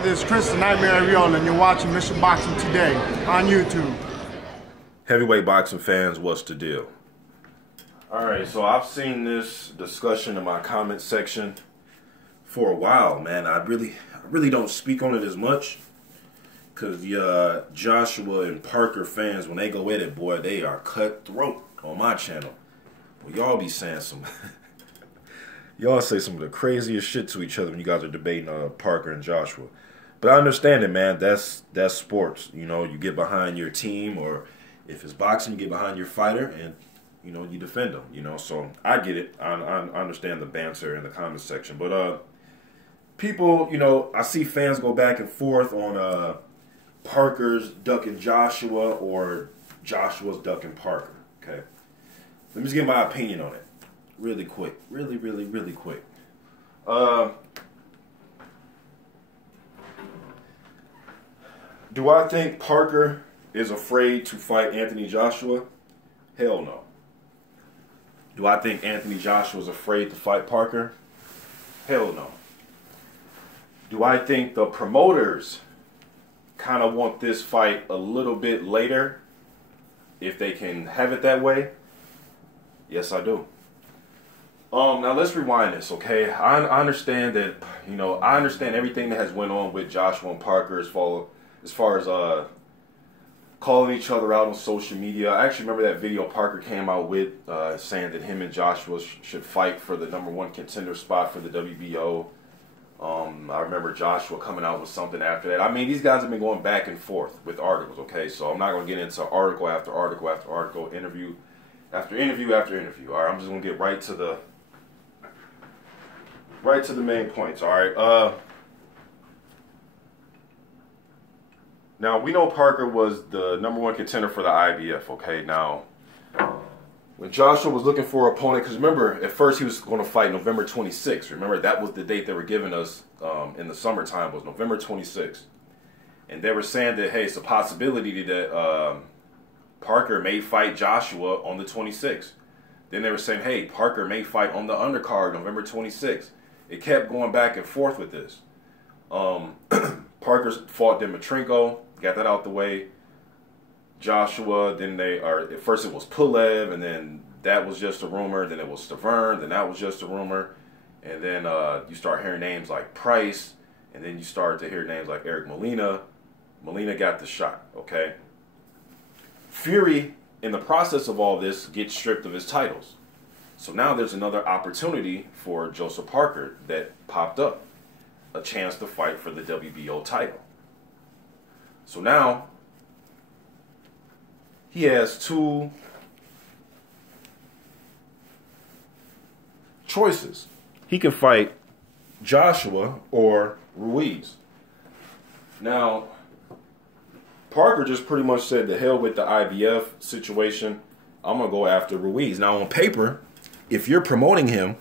This is Chris the Nightmare Ariola, and you're watching Mission Boxing Today on YouTube. Heavyweight boxing fans, what's the deal? Alright, so I've seen this discussion in my comment section for a while, man. I really don't speak on it as much because Joshua and Parker fans, when they go at it, boy, they are cutthroat on my channel. Well, y'all be saying some y'all say some of the craziest shit to each other when you guys are debating Parker and Joshua. But I understand it, man. That's sports. You know, you get behind your team, or if it's boxing, you get behind your fighter, and you know, you defend them. You know, so I get it. I understand the banter in the comment section. But people, you know, I see fans go back and forth on Parker's ducking Joshua or Joshua's ducking Parker. Okay, let me just give my opinion on it. Really quick. Really quick. Do I think Parker is afraid to fight Anthony Joshua? Hell no. Do I think Anthony Joshua is afraid to fight Parker? Hell no. Do I think the promoters kind of want this fight a little bit later if they can have it that way? Yes, I do. Now let's rewind this, okay? I understand that, you know, I understand everything that has went on with Joshua and Parker as far as calling each other out on social media. I actually remember that video Parker came out with saying that him and Joshua should fight for the #1 contender spot for the WBO. I remember Joshua coming out with something after that. I mean, these guys have been going back and forth with articles, okay? So I'm not going to get into article after article after article, interview after interview after interview. All right, I'm just going to get right to the main points. All right. Now we know Parker was the #1 contender for the IBF. Okay. Now, when Joshua was looking for an opponent, because remember, at first he was going to fight November 26th. Remember, that was the date they were giving us in the summertime, was November 26th. And they were saying that, hey, it's a possibility that Parker may fight Joshua on the 26th. Then they were saying, hey, Parker may fight on the undercard November 26th. It kept going back and forth with this. Parker fought Dimitrenko, got that out the way. Joshua, then at first it was Pulev, and then that was just a rumor. Then it was Stavern, then that was just a rumor. And then you start hearing names like Price, and then you start to hear names like Eric Molina. Molina got the shot, okay? Fury, in the process of all this, gets stripped of his titles. So now there's another opportunity for Joseph Parker that popped up. A chance to fight for the WBO title. So now he has two choices. He can fight Joshua or Ruiz. Now, Parker just pretty much said the hell with the IBF situation. I'm going to go after Ruiz. Now, on paper, if you're promoting him,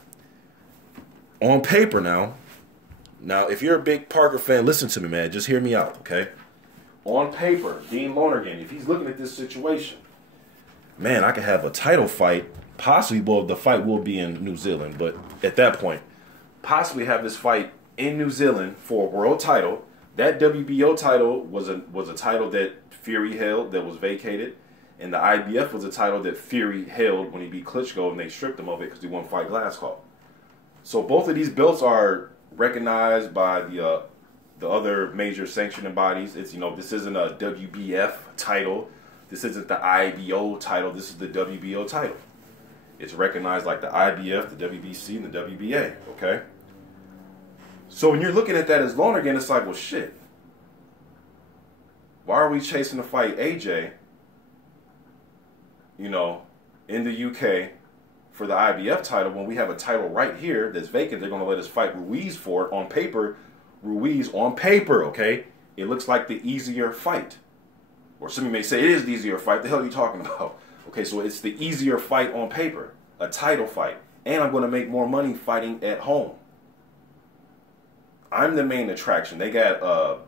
on paper now, if you're a big Parker fan, listen to me, man. Just hear me out, okay? On paper, Dean Lonergan, if he's looking at this situation, man, I could have a title fight. Possibly, well, the fight will be in New Zealand, but at that point, possibly have this fight in New Zealand for a world title. That WBO title was a title that Fury held that was vacated, and the IBF was a title that Fury held when he beat Klitschko, and they stripped him of it because he won Fight Glasgow. So both of these belts are recognized by the other major sanctioning bodies. It's, you know, this isn't a WBF title. This isn't the IBO title. This is the WBO title. It's recognized like the IBF, the WBC, and the WBA, okay? So when you're looking at that as Lonergan, it's like, well, shit. Why are we chasing to fight AJ, you know, in the UK for the IBF title when we have a title right here that's vacant? They're going to let us fight Ruiz for it. On paper, Ruiz, on paper, okay, it looks like the easier fight. Or some of you may say it is the easier fight. The hell are you talking about? Okay, so it's the easier fight on paper, a title fight. And I'm going to make more money fighting at home. I'm the main attraction. They got,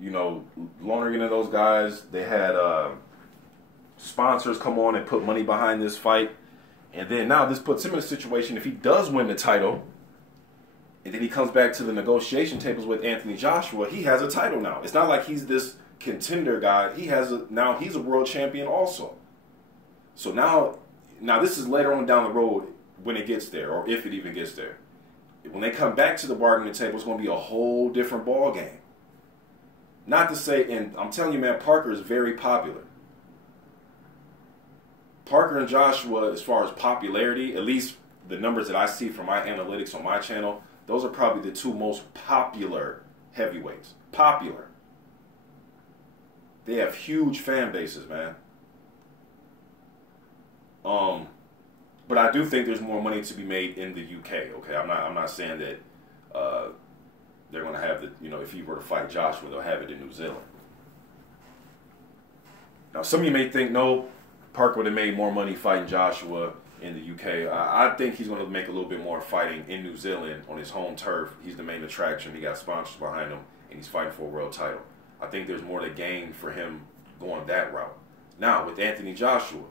you know, Lonergan and those guys, they had sponsors come on and put money behind this fight. And then now this puts him in a situation, if he does win the title, and then he comes back to the negotiation tables with Anthony Joshua, he has a title now. It's not like he's this contender guy. Now he's a world champion also. So now this is later on down the road when it gets there, or if it even gets there. When they come back to the bargaining table, it's going to be a whole different ball game. Not to say, and I'm telling you, man, Parker is very popular. Parker and Joshua, as far as popularity, at least the numbers that I see from my analytics on my channel, those are probably the two most popular heavyweights. Popular. They have huge fan bases, man. But I do think there's more money to be made in the UK. Okay, I'm not saying that they're going to have the, if he were to fight Joshua, they'll have it in New Zealand. Now, some of you may think, no, Parker would have made more money fighting Joshua in the UK. I think he's going to make a little bit more fighting in New Zealand on his home turf. He's the main attraction. He got sponsors behind him, and he's fighting for a world title. I think there's more to gain for him going that route. Now, with Anthony Joshua,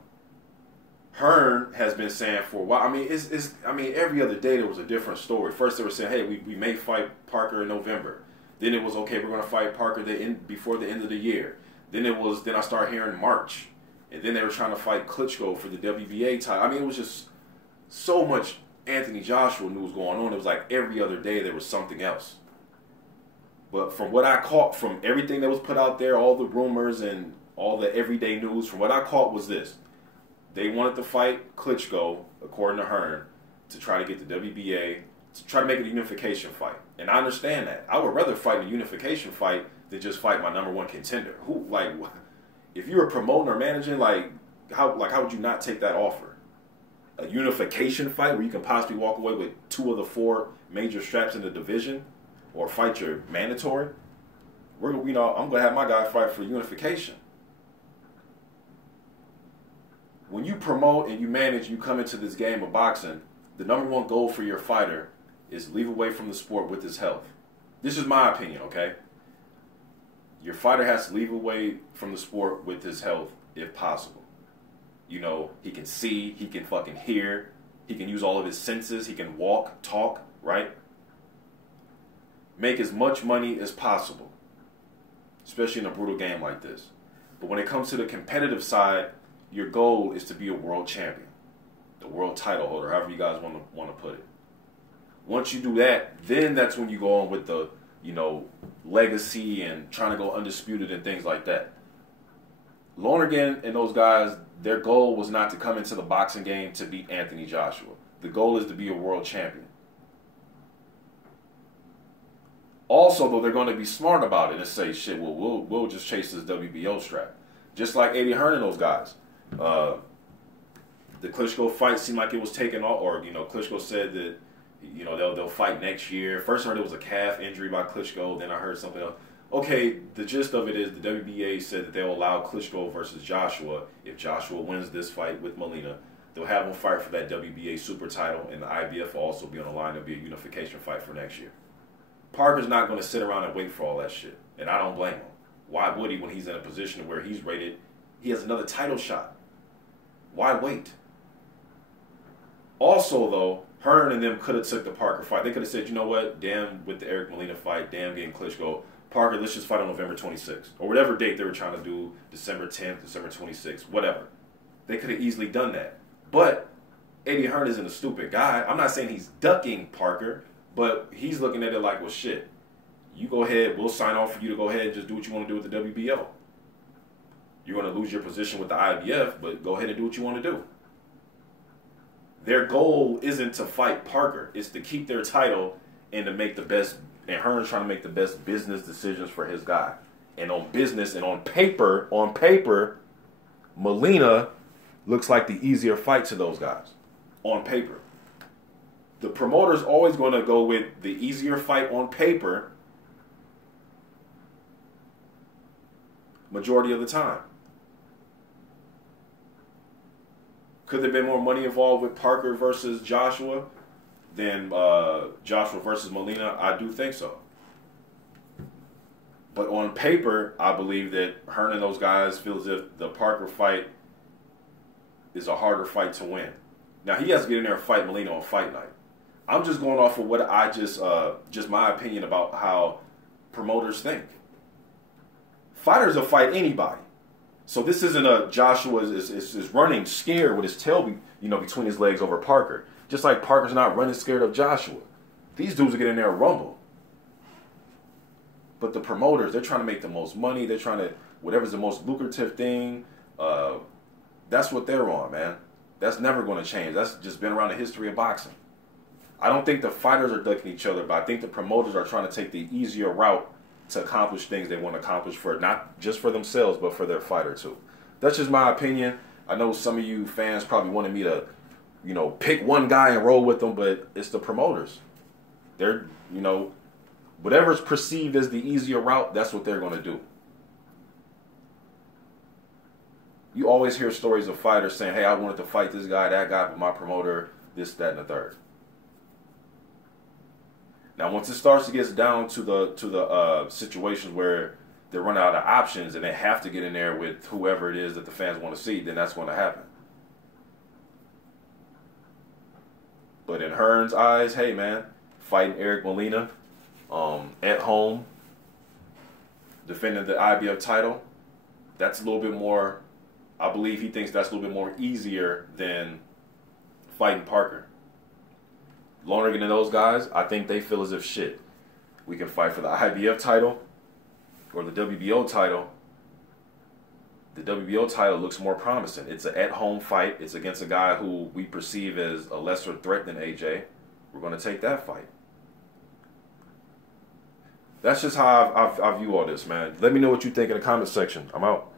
Hearn has been saying for a while. I mean, every other day there was a different story. First they were saying, hey, we may fight Parker in November. Then it was, okay, we're going to fight Parker before the end of the year. Then I started hearing March. And then they were trying to fight Klitschko for the WBA title. I mean, it was just so much Anthony Joshua news going on. It was like every other day there was something else. But from what I caught from everything that was put out there, all the rumors and all the everyday news, from what I caught was this. They wanted to fight Klitschko, according to Hearn, to try to get the WBA, to try to make it a unification fight. And I understand that. I would rather fight a unification fight than just fight my #1 contender. If you were promoting or managing, how would you not take that offer? A unification fight where you can possibly walk away with 2 of the 4 major straps in the division, or fight your mandatory. I'm going to have my guy fight for unification. When you promote and you manage, you come into this game of boxing, the #1 goal for your fighter is leave away from the sport with his health. This is my opinion, okay? Your fighter has to leave away from the sport with his health if possible. He can see, he can fucking hear, he can use all of his senses, he can walk, talk, right? Make as much money as possible, especially in a brutal game like this. But when it comes to the competitive side, your goal is to be a world champion, the world title holder, however you guys want to put it. Once you do that, then that's when you go on with the, legacy and trying to go undisputed and things like that. Lonergan and those guys, their goal was not to come into the boxing game to beat Anthony Joshua. The goal is to be a world champion. Also, though, they're going to be smart about it and say, shit, we'll just chase this WBO strap. Just like Eddie Hearn and those guys. The Klitschko fight seemed like it was taken off, or Klitschko said that they'll fight next year. First I heard it was a calf injury by Klitschko, then I heard something else. Okay, the gist of it is the WBA said that they'll allow Klitschko versus Joshua. If Joshua wins this fight with Molina, they'll have him fight for that WBA super title, and the IBF will also be on the line. There'll be a unification fight for next year. Parker's not going to sit around and wait for all that shit, and I don't blame him. Why would he when he's in a position where he's rated, he has another title shot? Why wait? Also, though, Hearn and them could have took the Parker fight. They could have said, you know what, damn with the Eric Molina fight, damn getting Klitschko, Parker, let's just fight on November 26th. Or whatever date they were trying to do, December 10th, December 26th, whatever. They could have easily done that. But Eddie Hearn isn't a stupid guy. I'm not saying he's ducking Parker, but he's looking at it like, well, shit, you go ahead, we'll sign off for you to go ahead and just do what you want to do with the WBO. You're going to lose your position with the IBF, but go ahead and do what you want to do. Their goal isn't to fight Parker. It's to keep their title and to make the best, and Hearn's trying to make the best business decisions for his guy. And on business and on paper, Molina looks like the easier fight to those guys. On paper. The promoter's always going to go with the easier fight on paper majority of the time. Could there have been more money involved with Parker versus Joshua than Joshua versus Molina? I do think so. But on paper, I believe that Hearn and those guys feel as if the Parker fight is a harder fight to win. Now, he has to get in there and fight Molina on fight night. I'm just going off of what I just my opinion about how promoters think. Fighters will fight anybody. So this isn't a Joshua is running scared with his tail, between his legs over Parker. Just like Parker's not running scared of Joshua. These dudes will get in there and rumble. But the promoters, they're trying to make the most money. They're trying to, whatever's the most lucrative thing, that's what they're on, man. That's never going to change. That's just been around the history of boxing. I don't think the fighters are ducking each other, but I think the promoters are trying to take the easier route to accomplish things they want to accomplish for not just for themselves, but for their fighter too. That's just my opinion. I know some of you fans probably wanted me to, pick one guy and roll with them, but it's the promoters. They're, whatever's perceived as the easier route, that's what they're going to do. You always hear stories of fighters saying, hey, I wanted to fight this guy, that guy, but my promoter, this, that, and the third. Now, once it starts to get down to the situations where they run out of options and they have to get in there with whoever it is that the fans want to see, then that's going to happen. But in Hearn's eyes, hey, man, fighting Eric Molina at home, defending the IBF title, that's a little bit more, I believe he thinks that's a little bit more easier than fighting Parker. Lonergan and those guys, I think they feel as if shit. We can fight for the IBF title or the WBO title. The WBO title looks more promising. It's an at-home fight. It's against a guy who we perceive as a lesser threat than AJ. We're going to take that fight. That's just how I view all this, man. Let me know what you think in the comment section. I'm out.